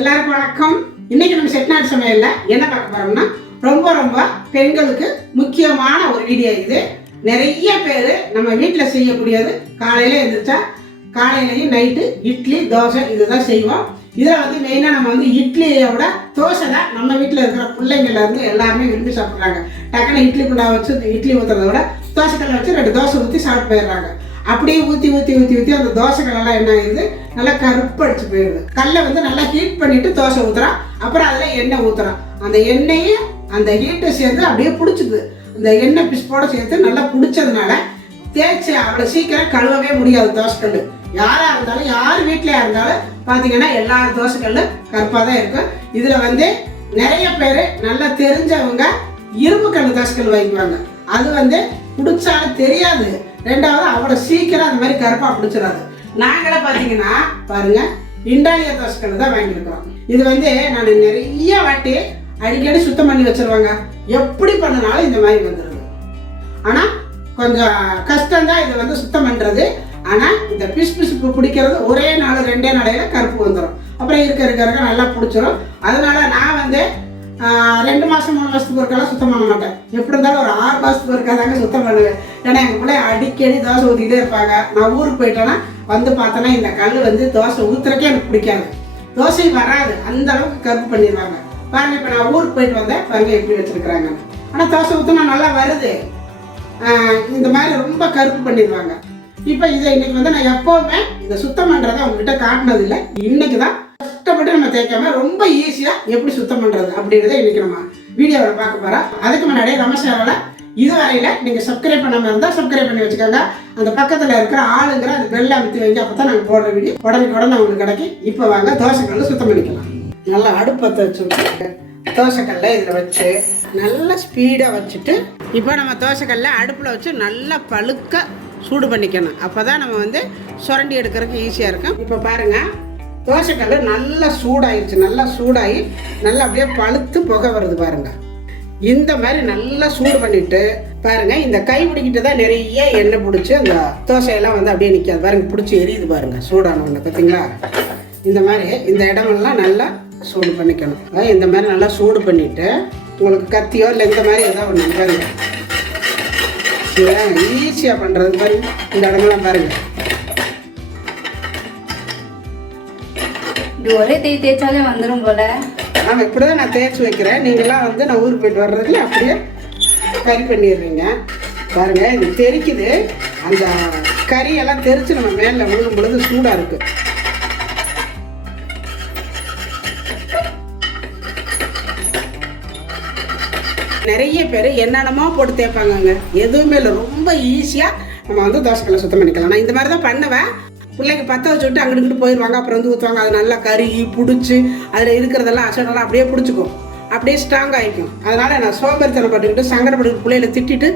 எல்லாருக்கும் வணக்கம். இன்னைக்கு நம்ம செட்டிநாடு சமையல்ல என்ன பார்க்க போறோம்னா ரொம்ப பெண்களுக்கு முக்கியமான ஒரு வீடியோ இது. நிறைய பேர் நம்ம வீட்டில் செய்யக்கூடியது காலையில எழுந்திரிச்சா காலையிலையும் நைட்டு இட்லி தோசை இதுதான் செய்வோம். இதில் வந்து மெயினாக நம்ம வந்து இட்லியோட தோசை தான் நம்ம வீட்டில் இருக்கிற பிள்ளைங்கள்ல இருந்து எல்லாருமே விரும்பி சாப்பிட்றாங்க. டக்குன்னு இட்லி குண்டா வச்சு இட்லி ஊற்றுறத விட தோசைக்கல்ல வச்சு 2 தோசை ஊற்றி சாப்பிட்டு போயிடுறாங்க. அப்படியே ஊற்றி அந்த தோசைக்கல்லாம் என்ன ஆயிடுது, நல்லா கருப்படிச்சு போயிடுது. கல்லை வந்து நல்லா ஹீட் பண்ணிட்டு தோசை ஊற்றுறான், அப்புறம் அதில் எண்ணெய் ஊற்றுறான். அந்த எண்ணெயும் அந்த ஹீட்டை சேர்ந்து அப்படியே பிடிச்சிது. இந்த எண்ணெய் பிஸ்போட சேர்த்து நல்லா பிடிச்சதுனால தேய்ச்சி அவ்வளோ சீக்கிரம் கழுவவே முடியாது. தோசைக்கல் யாராக இருந்தாலும் யார் வீட்டிலையா இருந்தாலும் பார்த்தீங்கன்னா எல்லா தோசைக்கல்லும் கருப்பாக தான் இருக்கும். இதில் வந்து நிறைய பேர் நல்லா தெரிஞ்சவங்க இரும்பு கல் தோசைக்கல் வாங்கிக்குவாங்க. அது வந்து பிடிச்சாலும் தெரியாது, ரெண்டாவது அவ்வளோ சீக்கிரம் அந்த மாதிரி கருப்பாக பிடிச்சிடாது. நாங்களே பார்த்தீங்கன்னா பாருங்க இண்டாலியா தோசைக்கல் தான் வாங்கியிருக்கிறோம். இது வந்து நான் நிறைய வாட்டி அடிக்கடி சுத்தம் பண்ணி வச்சிருவாங்க. எப்படி பண்ணினாலும் இந்த மாதிரி வந்துடுது. ஆனால் கொஞ்சம் கஷ்டம்தான் இது வந்து சுத்தம் பண்ணுறது. ஆனால் இந்த பிசுப்பு பிடிக்கிறது ஒரே நாள் 2 நாளையில கருப்பு வந்துடும். அப்புறம் இருக்க நல்லா பிடிச்சிரும். அதனால நான் வந்து 2 மாதம் 3 மாதத்துக்கு ஒருக்கெல்லாம் சுத்தம் பண்ண மாட்டேன். எப்படி இருந்தாலும் ஒரு 6 மாதத்துக்கு ஒருக்கா தாங்க சுத்தம் பண்ணுவேன். ஏன்னா எங்கள் பிள்ளை அடிக்கடி தோசை ஊற்றிக்கிட்டே இருப்பாங்க. நான் ஊருக்கு போயிட்டேன்னா வந்து பார்த்தோன்னா இந்த கல் வந்து தோசை ஊற்றுறக்கே எனக்கு பிடிக்காது, தோசை வராது, அந்த அளவுக்கு கருப்பு பண்ணிடுவாங்க. பாருங்க இப்போ நான் ஊருக்கு போயிட்டு வந்தேன், பாருங்க எப்படி வச்சுருக்குறாங்க. ஆனால் தோசை ஊற்றினா நல்லா வருது, இந்த மாதிரி ரொம்ப கருப்பு பண்ணிடுவாங்க. இப்போ இதை இன்னைக்கு வந்து நான் எப்போவுமே இதை சுத்தம் பண்ணுறதை அவங்ககிட்ட காட்டினது இல்லை. இன்னைக்கு தான் கஷ்டப்பட்டு நம்ம தேய்க்காம ரொம்ப ஈஸியாக எப்படி சுத்தம் பண்ணுறது அப்படின்றத இன்னைக்கு நம்ம வீடியோவில் பார்க்க போகிறோம். அதுக்கு முன்னாடியே நம்ம சேனலை இதுவரையில் நீங்கள் சப்ஸ்கிரைப் பண்ணாமல் இருந்தால் சப்ஸ்கிரைப் பண்ணி வச்சுக்கோங்க. அந்த பக்கத்தில் இருக்கிற ஆளுங்கிற அந்த பெல்லை அமுத்தி வைங்க, அப்போ தான் நாங்கள் போடுற வீடியோ உடனே உங்களுக்கு கிடைக்கும். இப்போ வாங்க தோசைக்கல்ல சுத்தம் பண்ணிக்கலாம். நல்லா அடுப்பத்தை வச்சு தோசைக்கல்ல இதில் வச்சு நல்லா ஸ்பீடாக வச்சுட்டு இப்போ நம்ம தோசைக்கல்ல அடுப்பில் வச்சு நல்லா பழுக்க சூடு பண்ணிக்கணும். அப்போ தான் நம்ம வந்து சுரண்டி எடுக்கிறதுக்கு ஈஸியாக இருக்கும். இப்போ பாருங்கள் தோசைக்கல் நல்லா சூடாயிடுச்சு. நல்லா சூடாகி நல்லா அப்படியே பழுத்து புகை வருது பாருங்கள். இந்த மாதிரி நல்லா சூடு பண்ணிவிட்டு பாருங்கள், இந்த கை பிடிக்கிட்டு தான் நிறைய எண்ணெய் பிடிச்சி அந்த தோசையெல்லாம் வந்து அப்படியே நிற்காது பாருங்கள், பிடிச்சி எரியுது பாருங்கள் சூடானவங்க. பார்த்தீங்களா, இந்த மாதிரி இந்த இடமெல்லாம் நல்லா சூடு பண்ணிக்கணும். இந்த மாதிரி நல்லா சூடு பண்ணிவிட்டு உங்களுக்கு கத்தியோ இல்லை இந்த மாதிரி ஏதோ ஒன்று பாருங்க, ஈஸியாக பண்ணுறது பாருங்க. இந்த இடமெல்லாம் பாருங்க, இது ஒரே தேய்ச்சாலே வந்துடும் போல. ஆமாம், இப்படி தான் நான் தேய்ச்சி வைக்கிறேன். நீங்களாம் வந்து நான் ஊருக்கு போயிட்டு வர்றதுல அப்படியே கறி பண்ணிடுறீங்க பாருங்க. இது தெரிக்குது, அந்த கறியெல்லாம் தெரிச்சு நம்ம மேலே விழுகும் பொழுது சூடாக இருக்குது. நிறைய பேர் என்னென்னமோ போட்டு தேய்ப்பாங்க, எதுவுமே இல்லை. ரொம்ப ஈஸியாக நம்ம வந்து தோசைக்கல்லை சுத்தம் பண்ணிக்கலாம். நான் இந்த மாதிரி தான் பண்ணுவேன். பிள்ளைங்க பற்ற வச்சு விட்டு அங்கிட்டு போயிடுவாங்க, அப்புறம் வந்து ஊற்றுவாங்க. அது நல்லா கருகி பிடிச்சி அதில் இருக்கிறதெல்லாம் அசடெல்லாம் அப்படியே பிடிச்சிக்கும், அப்படியே ஸ்ட்ராங் ஆகிக்கும். அதனால் நான் சோம்பேறித்தனம் பட்டுக்கிட்டு சங்கடப்பட்டு பிள்ளைகளை திட்டிட்டு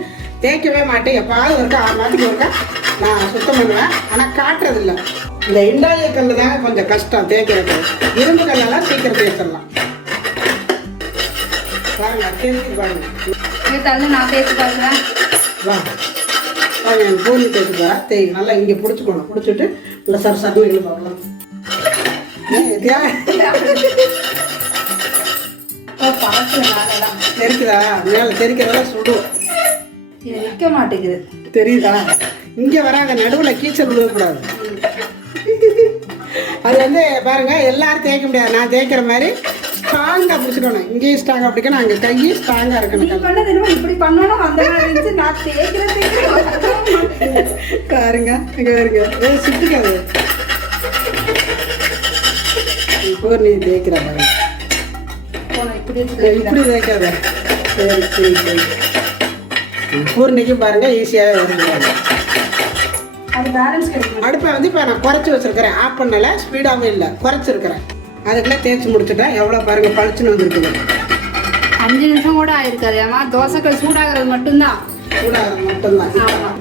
தேய்க்கவே மாட்டேன். எப்பாவது ஒருக்கா 6 மாதத்துக்கு ஒருக்கா நான் சுத்தம் பண்ணுவேன். ஆனால் காட்டுறதில்லை. இந்த இண்டாலிய கல் தாங்க கொஞ்சம் கஷ்டம் தேய்க்கிறது. இரும்பு கல்லெல்லாம் சீக்கிரம் தேய்ச்சிடலாம். பாருங்க தேய்ச்சி பாருங்க, நான் தேய்ச்சி பார்க்குறேன். வா பாருங்க, பூரி தேய்ச்சி போகிறேன். தேய் நல்லா இங்கே பிடிச்சிக்கணும். பிடிச்சிட்டு இல்லை சர்ன்னு பார்க்கலாம். தெரிக்குதா, மேலே தெரிக்கிறதெல்லாம் சுடும், நிற்க மாட்டேங்குது தெரியுதா? இங்கே வராங்க, நடுவில் கீச்சல் விழுகக்கூடாது. அது வந்து பாருங்க எல்லாரும் தேய்க்க முடியாது. நான் தேய்க்கிற மாதிரி ஸ்ட்ராங்காக பிடிச்சிக்கணும். இங்கேயும் ஸ்ட்ராங்காக பிடிக்கணும், அங்கே கையும் ஸ்ட்ராங்காக இருக்கணும். இப்படி பண்ணணும் அந்த நான் பாருங்க இங்கே வருங்க, சுத்திக்காது. இப்போ நீ தேய்க்கிற பாருங்க, இப்படி தேய்க்காத. சரி பூர்ணிக்கும் பாருங்க ஈஸியாகவே வருங்க. அடுப்பை வந்து இப்போ நான் குறைச்சி வச்சுருக்கிறேன். ஆஃப் பண்ணலை, ஸ்பீடாகவும் இல்லை, குறைச்சிருக்கிறேன். அதுக்குள்ளே தேய்ச்சி முடிச்சுட்டேன். எவ்வளோ பாருங்க பளிச்சுன்னு வந்துருக்குது. 5 நிமிஷம் கூட ஆயிருக்காது. ஏமா தோசைக்கல் சூடாகிறது மட்டும்தான். ஆமாம்,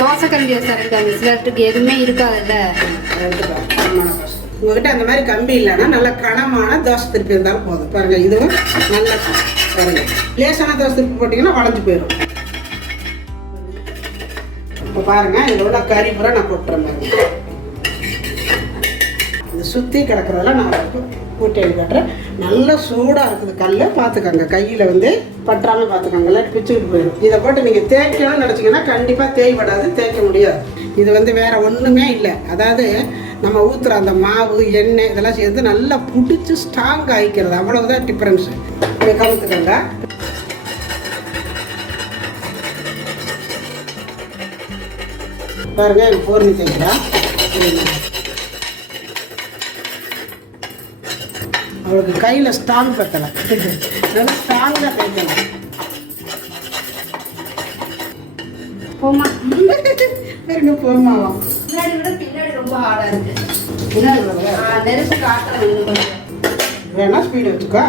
தோசைக்கல் சார் இருக்காது, சிலருக்கு எதுவுமே இருக்காதுல்ல. உங்ககிட்ட அந்த மாதிரி கம்பி இல்லைன்னா நல்லா கனமான தோசை திருப்பி இருந்தாலும் போதும். பாருங்க இதுவும் நல்லா பாருங்க, லேசான தோசை திருப்பி போட்டிங்கன்னா வளைஞ்சு போயிடும். இப்போ பாருங்க இதில் உள்ள கறி பூரா நான் கொட்டுறேன் பாருங்க. சுற்றி கிடக்கிறதெல்லாம் நான் கூட்டி காட்டுறேன். நல்லா சூடாக இருக்குது கல், பார்த்துக்கோங்க. கையில் வந்து பற்றாமல் பார்த்துக்கோங்க, இல்லை பிச்சுக்கிட்டு போயிடும். இதை போட்டு நீங்கள் தேய்க்கணும்னு நினச்சிங்கன்னா கண்டிப்பாக தேய்படாது, தேய்க்க முடியாது. இது வந்து வேறு ஒன்றுமே இல்லை. அதாவது நம்ம ஊற்றுற அந்த மாவு எண்ணெய் இதெல்லாம் சேர்ந்து நல்லா பிடிச்சி ஸ்ட்ராங் ஆகிக்கிறது, அவ்வளவுதான் டிஃப்ரென்ஸு. இதை கவுத்துக்கோங்க. பாருங்க, எனக்கு பூர்ணி தேய்க்கிறேன். அவளுக்கு கையில் ஸ்ட்ராங் பத்தலை, நல்லா ஸ்ட்ராங்காக தேய்க்கலாம். போமா பாருங்க, போமாவா முன்னாடி விட பின்னாடி ரொம்ப ஹார்டாக இருக்கு. பின்னாடி நெருப்பு காட்டுறது வேணா ஸ்பீடு வச்சுக்கோ.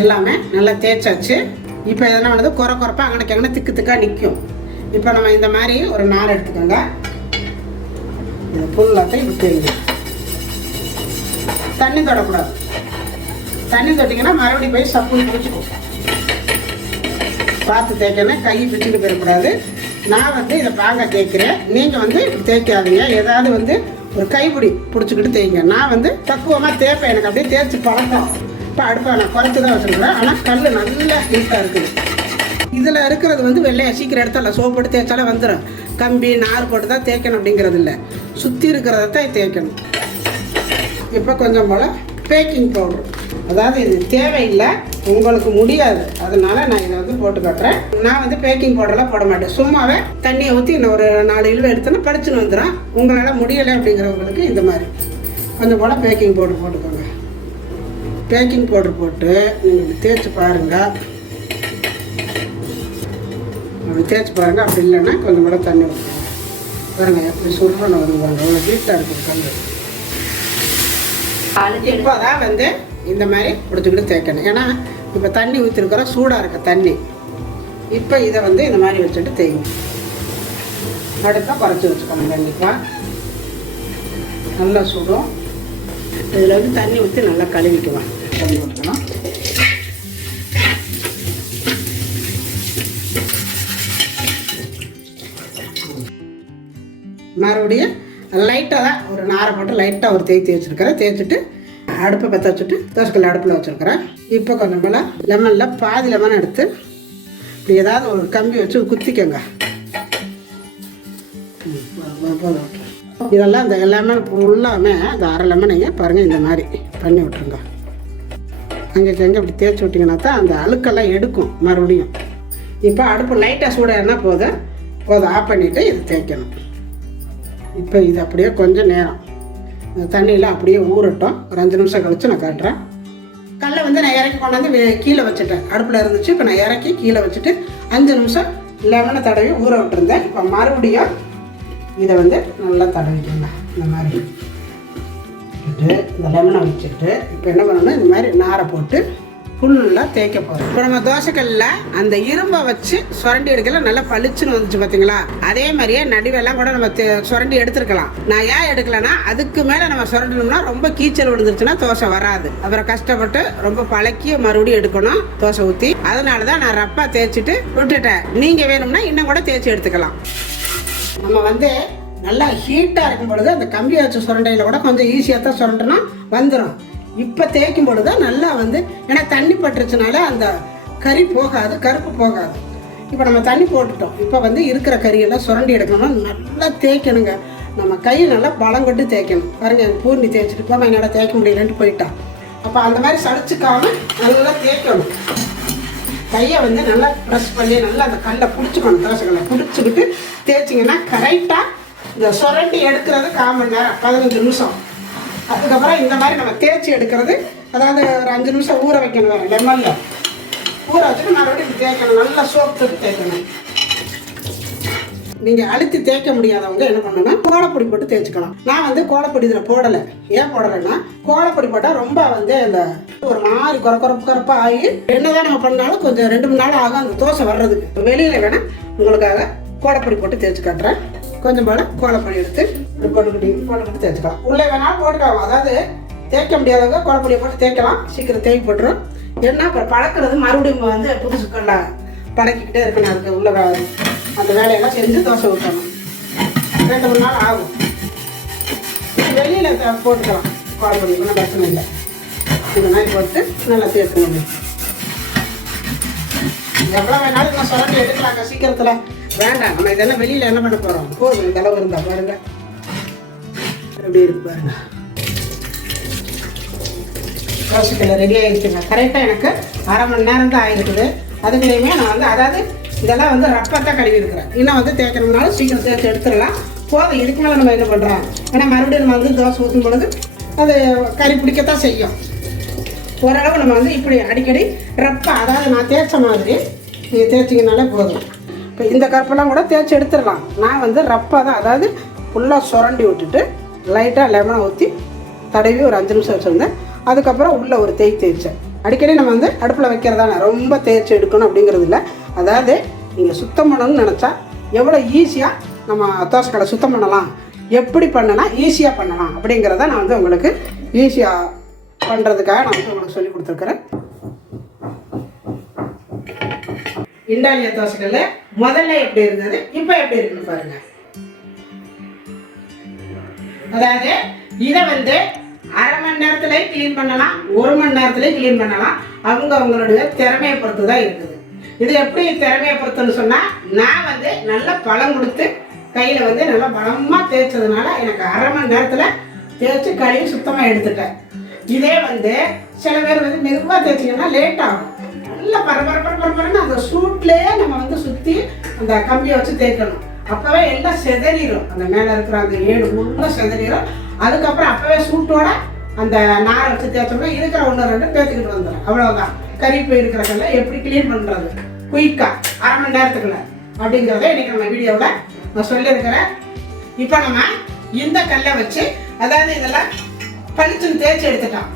எல்லாமே நல்லா தேய்ச்சாச்சு. இப்போ எதனா வந்து குறைப்பாக அங்கனக்கு திக்கு திக்காக நிற்கும். இப்போ நம்ம இந்த மாதிரி ஒரு நார் எடுத்துக்கோங்க. இந்த புல்லாத்தையும் இப்படி தேய்ங்க. தண்ணி தொடக்கூடாது. தண்ணி தொட்டிங்கன்னா மறுபடியும் போய் சப்புன்னு பிடிச்சிக்கும். பார்த்து தேய்க்கணும், கை பிடிச்சிட்டு போயிடக்கூடாது. நான் வந்து இதை பாங்க தேய்க்கிறேன், நீங்கள் வந்து தேய்க்காதீங்க. ஏதாவது வந்து ஒரு கைப்பிடி பிடிச்சிக்கிட்டு தேய்ங்க. நான் வந்து பக்குவமாக தேய்ப்பேன், எனக்கு அப்படியே தேய்ச்சி பழக்கம். இப்போ அடுப்பை நான் குறைச்சி தான் வச்சுருக்கிறேன். ஆனால் கல் நல்லா ஹீட்டாக இருக்குது. இதில் இருக்கிறது வந்து வெள்ளையா சீக்கிரம் இடத்துல சோப்பு போட்டு தேய்ச்சாலே வந்துடும். கம்பி நார் போட்டு தான் தேய்க்கணும் அப்படிங்கிறது இல்லை, சுற்றி இருக்கிறத தான் தேய்க்கணும். இப்போ கொஞ்சம் போல் பேக்கிங் பவுடர், அதாவது இது தேவையில்லை, உங்களுக்கு முடியாது, அதனால நான் இதை வந்து போட்டு காட்டுறேன். நான் வந்து பேக்கிங் பவுடர்லாம் போட மாட்டேன், சும்மாவே தண்ணியை ஊற்றி இன்னும் ஒரு 4 இழுவை எடுத்தோன்னா படிச்சுன்னு வந்துடும். உங்களால் முடியலை அப்படிங்கிறவங்களுக்கு இந்த மாதிரி கொஞ்சம் போல் பேக்கிங் பவுடர் போட்டுக்கோங்க. பேக்கிங் பவுடர் போட்டு நீங்கள் தேய்ச்சி பாருங்கள். அப்படி தேய்ச்சி பாருங்கள். அப்படி இல்லைன்னா கொஞ்சம் கூட தண்ணி ஊற்றுங்க. பாருங்கள் எப்படி சுருன்னு வருவாங்க, அவ்வளோ ஹீட்டாக இருக்குது கல். இப்போ தான் வந்து இந்த மாதிரி பிடிச்சிக்கிட்டு தேய்க்கணும். ஏன்னா இப்போ தண்ணி ஊற்றிருக்கிறோம், சூடாக இருக்க தண்ணி. இப்போ இதை வந்து இந்த மாதிரி வச்சுட்டு தேய்ங்க. அடுத்த குறைச்சி வச்சுக்கணும். கண்டிப்பாக நல்லா சுடும். இதில் வந்து தண்ணி ஊற்றி நல்லா கழுவிக்குவோம். தண்ணி ஊற்றணும். மறுபடியும் லைட்டாக தான் ஒரு நாரை போட்டு லைட்டாக ஒரு தேய்ச்சி வச்சுருக்கிறேன். தேய்ச்சிட்டு அடுப்பை பற்ற வச்சுட்டு தோசைக்கல் அடுப்பில் வச்சுருக்கிறேன். இப்போ கொஞ்சம் போல் லெமனில் பாதி லெமன் எடுத்து இப்படி ஏதாவது ஒரு கம்பி வச்சு குத்திக்கோங்க. இதெல்லாம் இந்த லெமன் ஃபுல்லாமே அந்த அரை லெமனைங்க பாருங்கள் இந்த மாதிரி பண்ணி விட்ருங்க. அங்கே இப்படி தேய்ச்சி விட்டிங்கன்னா தான் அந்த அழுக்கெல்லாம் எடுக்கும் மறுபடியும். இப்போ அடுப்பு லைட்டாக சூடாக போதும் ஆஃப் பண்ணிவிட்டு இது தேய்க்கணும். இப்போ இது அப்படியே கொஞ்சம் நேரம் இந்த தண்ணியில் அப்படியே ஊறட்டும். ஒரு 5 நிமிஷம் கழித்து நான் காட்டுறேன். கல்லை வந்து நான் இறக்கி கொண்டாந்து கீழே வச்சுட்டேன். அடுப்பில் இருந்துச்சு, இப்போ நான் இறக்கி கீழே வச்சுட்டு 5 நிமிஷம் லெமனை தடவி ஊற விட்டுருந்தேன். இப்போ மறுபடியும் இதை வந்து நல்லா தடவிக்கோங்க. இந்த மாதிரி வச்சுட்டு இந்த லெமனை வச்சுட்டு இப்போ என்ன பண்ணணும், இந்த மாதிரி நாரை போட்டு ஃபுல்லாக தேய்க்க போகிறோம். இப்போ நம்ம தோசைக்கல்ல அந்த இரும்பை வச்சு சுரண்டி எடுக்கல, நல்லா பளிச்சுன்னு வந்துச்சு பார்த்தீங்களா? அதே மாதிரியே நடுவெல்லாம் கூட நம்ம சுரண்டி எடுத்துருக்கலாம். நான் ஏன் எடுக்கலன்னா, அதுக்கு மேலே நம்ம சுரண்டணும்னா ரொம்ப கீச்சல் விழுந்துருச்சுன்னா தோசை வராது. அப்புறம் கஷ்டப்பட்டு ரொம்ப பழக்கி மறுபடியும் எடுக்கணும் தோசை ஊற்றி. அதனால தான் நான் ரப்பாக தேய்ச்சிட்டு விட்டுட்டேன். நீங்கள் வேணும்னா இன்னும் கூட தேய்ச்சி எடுத்துக்கலாம். நம்ம வந்து நல்லா ஹீட்டாக இருக்கும் பொழுது அந்த கம்பி வச்ச சுரண்டையில் கூட கொஞ்சம் ஈஸியாக தான் சுரண்டனா வந்துடும். இப்போ தேய்க்கும் பொழுது நல்லா வந்து, ஏன்னா தண்ணி பட்டுருச்சுனால அந்த கறி போகாது, கருப்பு போகாது. இப்போ நம்ம தண்ணி போட்டுட்டோம். இப்போ வந்து இருக்கிற கறியெல்லாம் சுரண்டி எடுக்கணும்னா நல்லா தேய்க்கணுங்க. நம்ம கை நல்லா பலம் கொண்டு தேய்க்கணும். பாருங்க, எனக்கு பூர்ணி தேய்ச்சிட்டு போக என்னால் தேய்க்க முடியலன்ட்டு போயிட்டான். அப்போ அந்த மாதிரி சளிச்சிக்காம நல்லா தேய்க்கணும். கையை வந்து நல்லா ப்ரெஸ் பண்ணி நல்லா அந்த கல்லை பிடிச்சிக்கணும். தோசைக்கல்லை பிடிச்சிக்கிட்டு தேய்ச்சிங்கன்னா கரெக்டாக இந்த சுரண்டி எடுக்கிறது 1/4 மணி நேரம் 15 நிமிஷம். அதுக்கப்புறம் இந்த மாதிரி நம்ம தேய்ச்சி எடுக்கிறது, அதாவது ஒரு 5 நிமிஷம் ஊற வைக்கணும். வேறு லெமனில் ஊற வச்சுட்டு மறுபடியும் தேய்க்கணும். நல்லா சோப்பு தேய்க்கணும். நீங்கள் அழுத்தி தேய்க்க முடியாதவங்க என்ன பண்ணணும்னா கோலப்பொடி போட்டு தேய்ச்சிக்கலாம். நான் வந்து கோலப்பொடி இதில் போடலை. ஏன் போடலைன்னா, கோலப்பொடி போட்டால் ரொம்ப வந்து அந்த ஒரு மாதிரி குறப்பாக ஆகி என்னதான் நம்ம பண்ணாலும் கொஞ்சம் 2-3 நாள் ஆகும் அந்த தோசை வர்றதுக்கு. வெளியில் வேணால் உங்களுக்காக கோலப்பொடி போட்டு தேய்ச்சி காட்டுறேன். கொஞ்சம் போல கோலப்பொடி எடுத்து போட்டுக்கிட்டு தேய்ச்சிக்கலாம். உள்ளே வேணாலும் போட்டுக்கலாம். அதாவது தேய்க்க முடியாதவங்க கோலப்பொடியை போட்டு தேய்க்கலாம், சீக்கிரம் தேய்ச்சி போட்டுரும். ஏன்னா அப்புறம் பழக்கிறது மறுபடியும் வந்து புதுசுக்கல்ல பழக்கிக்கிட்டே இருக்கணும். அதுக்கு உள்ள அந்த வேலையெல்லாம் செஞ்சு தோசை ஊற்றணும். 2-3 நாள் ஆகும். வெளியில் போட்டுக்கலாம், குழம்பு ஒன்றும் பிரச்சனை இல்லை. இந்த மாதிரி போட்டு நல்லா தேய்க்கணும். எவ்வளோ வேணாலும் இன்னும் சுரண்டி எடுக்கலாங்க சீக்கிரத்தில். வேண்டாம், நம்ம இதெல்லாம் வெளியில் என்ன பண்ண போகிறோம்? போதும், இந்த அளவு இருந்தால் பாருங்கள். எப்படி இருக்கு பாருங்க. தோசைக்கல்ல ரெடி ஆகிடுச்சுங்க. கரெக்டாக எனக்கு 1/2 மணி நேரம் தான் ஆகிருக்குது. அதுக்குள்ளேயுமே நான் வந்து அதாவது இதெல்லாம் வந்து ரப்பத்தான் கழுவி இருக்கிறேன். இன்னும் வந்து தேய்க்கணும்னாலும் சீக்கிரம் தேய்ச்சி எடுத்துடலாம். போதும், இதுக்கு மேலே நம்ம என்ன பண்ணுறோம்? ஏன்னா மறுபடியும் நம்ம வந்து தோசை ஊற்றும் பொழுது அது கறி பிடிக்கத்தான் செய்யும். ஓரளவு நம்ம வந்து இப்படி அடிக்கடி ரப்பாக, அதாவது நான் தேய்ச்ச மாதிரி நீங்கள் தேய்ச்சிங்கனாலே போதும். இப்போ இந்த கருப்பெல்லாம் கூட தேய்ச்சி எடுத்துடலாம். நான் வந்து ரப்பாக தான், அதாவது ஃபுல்லாக சுரண்டி விட்டுட்டு லைட்டாக லெமனை ஊற்றி தடவி ஒரு 5 நிமிஷம் வச்சுருந்தேன். அதுக்கப்புறம் உள்ளே ஒரு தேய்ச்சேன். அடிக்கடி நம்ம வந்து அடுப்பில் வைக்கிறதான ரொம்ப தேய்ச்சி எடுக்கணும் அப்படிங்கிறது இல்லை. அதாவது நீங்கள் சுத்தம் பண்ணணும்னு நினச்சா எவ்வளோ ஈஸியாக நம்ம தோசைக்கடை சுத்தம் பண்ணலாம், எப்படி பண்ணனா ஈஸியாக பண்ணலாம் அப்படிங்கிறத நான் வந்து உங்களுக்கு ஈஸியாக பண்ணுறதுக்காக நான் வந்து உங்களுக்கு சொல்லி கொடுத்துருக்குறேன். இண்டாலிய தோசைக்கல்ல முதல்ல எப்படி இருந்தது, இப்போ எப்படி இருக்குன்னு பாருங்கள். அதாவது இதை வந்து 1/2 மணி நேரத்துல கிளீன் பண்ணலாம், 1 மணி நேரத்துல கிளீன் பண்ணலாம். அவங்களுடைய திறமையை பொறுத்து தான் இருக்குது. இது எப்படி திறமையை பொறுத்துன்னு சொன்னால், நான் வந்து நல்லா பழம் கொடுத்து கையில் வந்து நல்லா பலமாக தேய்ச்சதுனால எனக்கு 1/2 மணி நேரத்தில் தேய்ச்சி கழுவி சுத்தமாக எடுத்துட்டேன். இதே வந்து சில பேர் வந்து மெதுவாக தேய்ச்சிங்கன்னா லேட் ஆகும். நல்லா பரபரன்னு அந்த சூட்லேயே நம்ம வந்து சுற்றி அந்த கம்பியை வச்சு தேய்க்கணும். அப்போவே எல்லாம் செதறிடும், அந்த மேலே இருக்கிற அந்த ஏடு முழுக்க செதறிடும். அதுக்கப்புறம் அப்போவே சூட்டோட அந்த நாரை வச்சு தேய்ச்சோம்னா இருக்கிற 1-2 தேய்ச்சிக்கிட்டு வந்துடும். அவ்வளோதான். கறிப்பு இருக்கிறக்கல்ல எப்படி க்ளீன் பண்ணுறது குயிக்காக 1/2 மணி நேரத்துக்குள்ள அப்படிங்கிறத இன்றைக்கி நம்ம வீடியோவில் நான் சொல்லியிருக்கிறேன். இப்போ நம்ம இந்த கல்லை வச்சு, அதாவது இதெல்லாம் பளிச்சுன்னு தேய்ச்சி எடுத்துட்டோம்.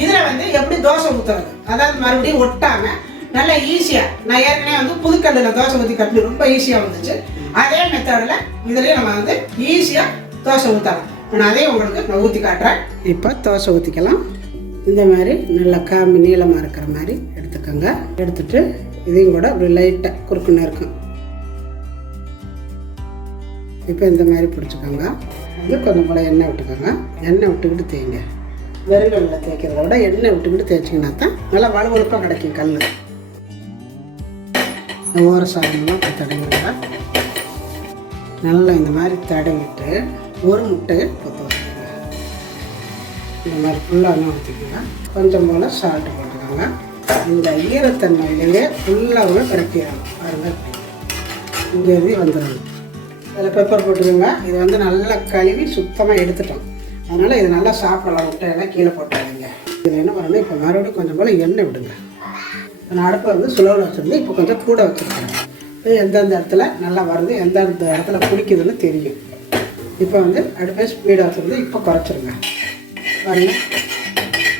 இதில் வந்து எப்படி தோசை ஊற்றுறது, அதாவது மறுபடியும் ஒட்டாமல் நல்லா ஈஸியாக, நான் ஏற்கனவே வந்து புதுக்கல்லில் தோசை ஊற்றி கட்டி ரொம்ப ஈஸியாக வந்துச்சு. அதே மெத்தடில் இதுலேயும் நம்ம வந்து ஈஸியாக தோசை ஊற்றலாம். நான் அதே உங்களுக்கு நான் ஊற்றி காட்டுறேன். இப்போ தோசை ஊற்றிக்கலாம். இந்த மாதிரி நல்லா காம்பு நீளமாக இருக்கிற மாதிரி எடுத்துக்கோங்க. எடுத்துட்டு இதையும் கூட அப்படி லைட்டாக குறுக்குன்னு இருக்கும். இப்போ இந்த மாதிரி பிடிச்சிக்கோங்க. வந்து கொஞ்சம் போல் எண்ணெய் விட்டுக்கோங்க. எண்ணெய் விட்டுக்கிட்டு தேய்ங்க. வெறுங்கல்லில் தேய்க்கிறத விட எண்ணெய் விட்டுக்கிட்டு தேய்ச்சிங்கன்னா தான் நல்லா வலுவழுப்பாக கிடைக்கும் கல். ஓர சாதனம்லாம் தடவிங்க. நல்லா இந்த மாதிரி தடவிட்டு ஒரு முட்டையை கொத்து வச்சுக்கோங்க. இந்த மாதிரி ஃபுல்லாக ஊற்றிக்கோங்க. கொஞ்சம் போல் சால்ட்டு போட்டுக்கோங்க. இந்த ஈரத்தன்மையிலேயே ஃபுல்லாகவே கிடைக்கணும் பாருங்கள். இங்கேருந்து வந்துடணும். அதில் பெப்பர் போட்டுக்கோங்க. இது வந்து நல்லா கழுவி சுத்தமாக எடுத்துட்டோம். அதனால் இது நல்லா சாப்பிடலாம். முட்டையெல்லாம் கீழே போட்டுருங்க. இதில் என்ன பண்ணணும், இப்போ மறுபடியும் கொஞ்சம் போல் எண்ணெய் விடுங்க. நான் அடுப்பை வந்து சுலவில் வச்சுருந்து இப்போ கொஞ்சம் கூட வச்சுருக்கேன். எந்தெந்த இடத்துல நல்லா வருது, எந்தெந்த இடத்துல பிடிக்குதுன்னு தெரியும். இப்போ வந்து அடுப்பை ஸ்பீடாக வச்சுருந்து இப்போ குறைச்சிருங்க பாருங்கள்.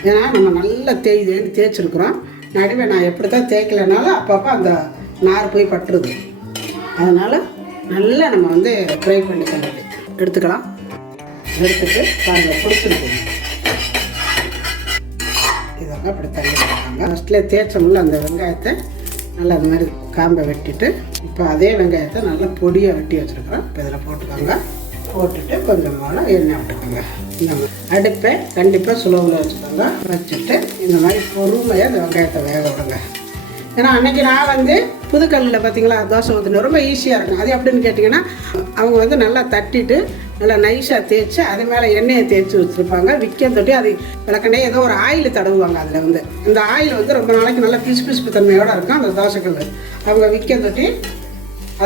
ஏன்னா நம்ம நல்லா தேய்ச்சிருக்கிறோம். நடுவே நான் எப்படி தான் தேய்க்கலைனாலும் அப்பப்போ அந்த நார் போய் பட்டுருது. அதனால் நல்லா நம்ம வந்து ஃப்ரை பண்ணி எடுத்துக்கலாம். எடுத்துட்டு பாருங்கள் பிடிச்சிருக்கு. இதெல்லாம் அப்படி தள்ளி கொடுத்தாங்க. ஃபஸ்ட்டில் தேய்ச்சோம்ல அந்த வெங்காயத்தை நல்லா அது மாதிரி காம்பை வெட்டிட்டு, இப்போ அதே வெங்காயத்தை நல்லா பொடியாக வெட்டி வச்சுருக்கிறோம். இப்போ இதில் போட்டுக்கோங்க. போட்டுட்டு கொஞ்சம் போல் எண்ணெய் விட்டுக்கோங்க. இந்த மாதிரி அடுப்பை கண்டிப்பாக சுலவில் வச்சுக்கோங்க. வச்சுட்டு இந்த மாதிரி பொறுமையாக இந்த வெங்காயத்தை வேக விடுங்க. ஏன்னா அன்றைக்கி நான் வந்து புதுக்கல்லில் பார்த்தீங்களா தோசை ஊற்றின ரொம்ப ஈஸியாக இருக்கும். அது எப்படின்னு கேட்டிங்கன்னா, அவங்க வந்து நல்லா தட்டிட்டு நல்லா நைஸாக தேய்ச்சி அது மேலே எண்ணெயை தேய்ச்சி வச்சுருப்பாங்க. விற்க தொட்டி அது விளக்கண்டே ஏதோ ஒரு ஆயில் தடவுவாங்க. அதில் வந்து இந்த ஆயில் வந்து ரொம்ப நாளைக்கு நல்லா பிசு தன்மையோடு இருக்கும் அந்த தோசைக்கல். அவங்க விற்க தொட்டி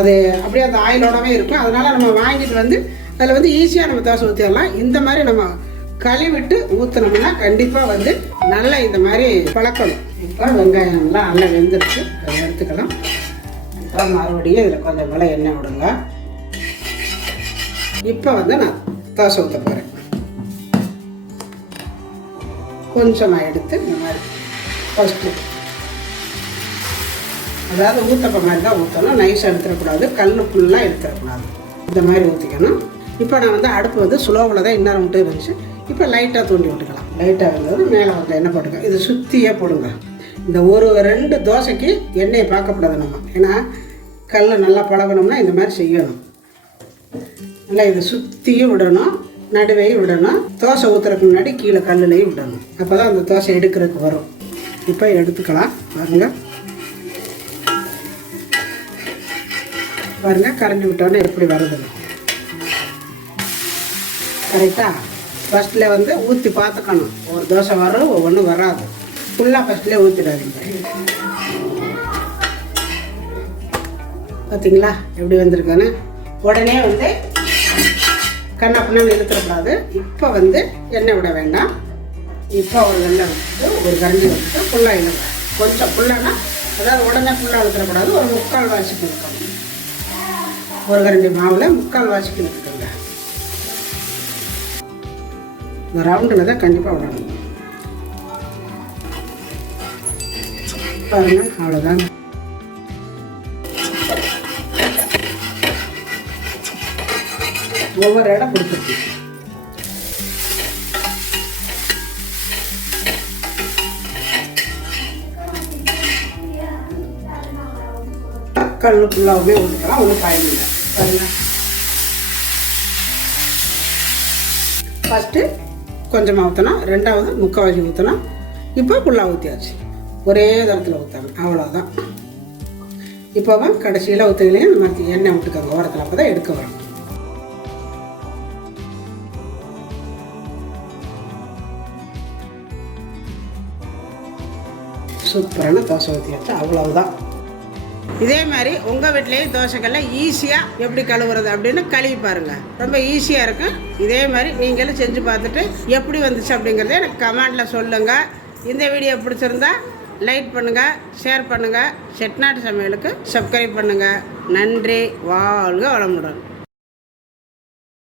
அது அப்படியே அந்த ஆயிலோடவே இருக்கும். அதனால் நம்ம வாங்கிட்டு வந்து அதில் வந்து ஈஸியாக நம்ம தோசை ஊற்றிடலாம். இந்த மாதிரி நம்ம கழுவிட்டு ஊற்றினோம்னா கண்டிப்பாக வந்து நல்லா இந்த மாதிரி பழக்கணும். இப்போ வெங்காயம் நல்லா வெந்துருச்சு, அதை எடுத்துக்கலாம். இப்போ மறுபடியும் இதில் கொஞ்சம் போல் எண்ணெய் விடுங்க. இப்போ வந்து நான் தோசை ஊற்ற போகிறேன். கொஞ்சமாக எடுத்து இந்த மாதிரி ஃபஸ்ட்டு, அதாவது ஊற்றப்ப மாதிரி தான் ஊற்றணும். நைஸாக எடுத்துடக்கூடாது, கல் ஃபுல்லாக எடுத்துடக்கூடாது. இந்த மாதிரி ஊற்றிக்கணும். இப்போ நான் வந்து அடுப்பு வந்து ஸ்லோவில் தான் இன்னும் மட்டும் இருந்துச்சு. இப்போ லைட்டாக தூண்டி விட்டுக்கலாம். லைட்டாக இருந்தது மேலே வந்து எண்ணெய் போட்டுக்க. இது சுற்றியே போடுங்க. இந்த 1-2 தோசைக்கு எண்ணெயை பார்க்கக்கூடாது நம்ம. ஏன்னா கல் நல்லா பழகணும்னா இந்த மாதிரி செய்யணும். நல்லா இதை சுற்றியும் விடணும், நடுவையும் விடணும். தோசை ஊற்றுறதுக்கு முன்னாடி கீழே கல்லுலையும் விடணும். அப்போ தான் அந்த தோசை எடுக்கிறதுக்கு வரும். இப்போ எடுத்துக்கலாம். பாருங்கள் கரைஞ்சி விட்டோன்னே எப்படி வருதுன்னு. கரெக்டாக ஃபஸ்ட்டில் வந்து ஊற்றி பார்த்துக்கணும். ஒரு தோசை வரும், ஒவ்வொன்றும் வராது. ஃபுல்லாக ஃபஸ்ட்லேயே ஊற்றிடாதீங்க. பார்த்தீங்களா எப்படி வந்திருக்கான்னு. உடனே வந்து கண்ணாப்பின்னு இழுத்துடக்கூடாது. இப்போ வந்து எண்ணெய் விட வேண்டாம். இப்போ ஒரு வெள்ளை விட்டு ஒரு கரண்டி விட்டு ஃபுல்லாக இழுங்க. கொஞ்சம் ஃபுல்லானா அதாவது உடனே ஃபுல்லாக இழுத்துடக்கூடாது. ஒரு 3/4 வாசிக்கு இழுக்கணும். ஒரு கரண்டி மாவில் 3/4 வாசிக்கு இழுத்துக்கோங்க. இந்த ரவுண்டில் தான் கண்டிப்பாக விடணும். பாருங்க அவ்வளோதாங்க. ஒவ்வொரு இடம் கொடுத்துருக்கு. கல் ஃபுல்லாகவே ஊற்றிக்கலாம். ஒன்றும் பயனில்லை. பாருங்க ஃபஸ்ட்டு கொஞ்சமாக ஊற்றணும், ரெண்டாவது 3/4 வாசி ஊற்றணும். இப்போ ஃபுல்லாக ஊற்றியாச்சு. ஒரே தரத்தில் ஊற்றணும், அவ்வளோதான். இப்போ கடைசியில் ஊற்றுலையும் இந்த மாதிரி எண்ணெய் விட்டுக்கோங்க ஓரத்தில். அப்போ தான் எடுக்க வரும். சூப்பரான தோசை ஊற்றியாச்சு, அவ்வளவுதான். இதே மாதிரி உங்கள் வீட்லேயும் தோசைக்கல்ல ஈஸியாக எப்படி கழுவுறது அப்படின்னு கழுவி பாருங்கள். ரொம்ப ஈஸியாக இருக்கும். இதே மாதிரி நீங்களும் செஞ்சு பார்த்துட்டு எப்படி வந்துச்சு அப்படிங்கிறத எனக்கு கமெண்டில் சொல்லுங்கள். இந்த வீடியோ பிடிச்சிருந்தா லைக் பண்ணுங்கள், ஷேர் பண்ணுங்கள், செட்டிநாட்டு சமையலுக்கு சப்ஸ்கிரைப் பண்ணுங்கள். நன்றி. வாழ்க வளமுடன்.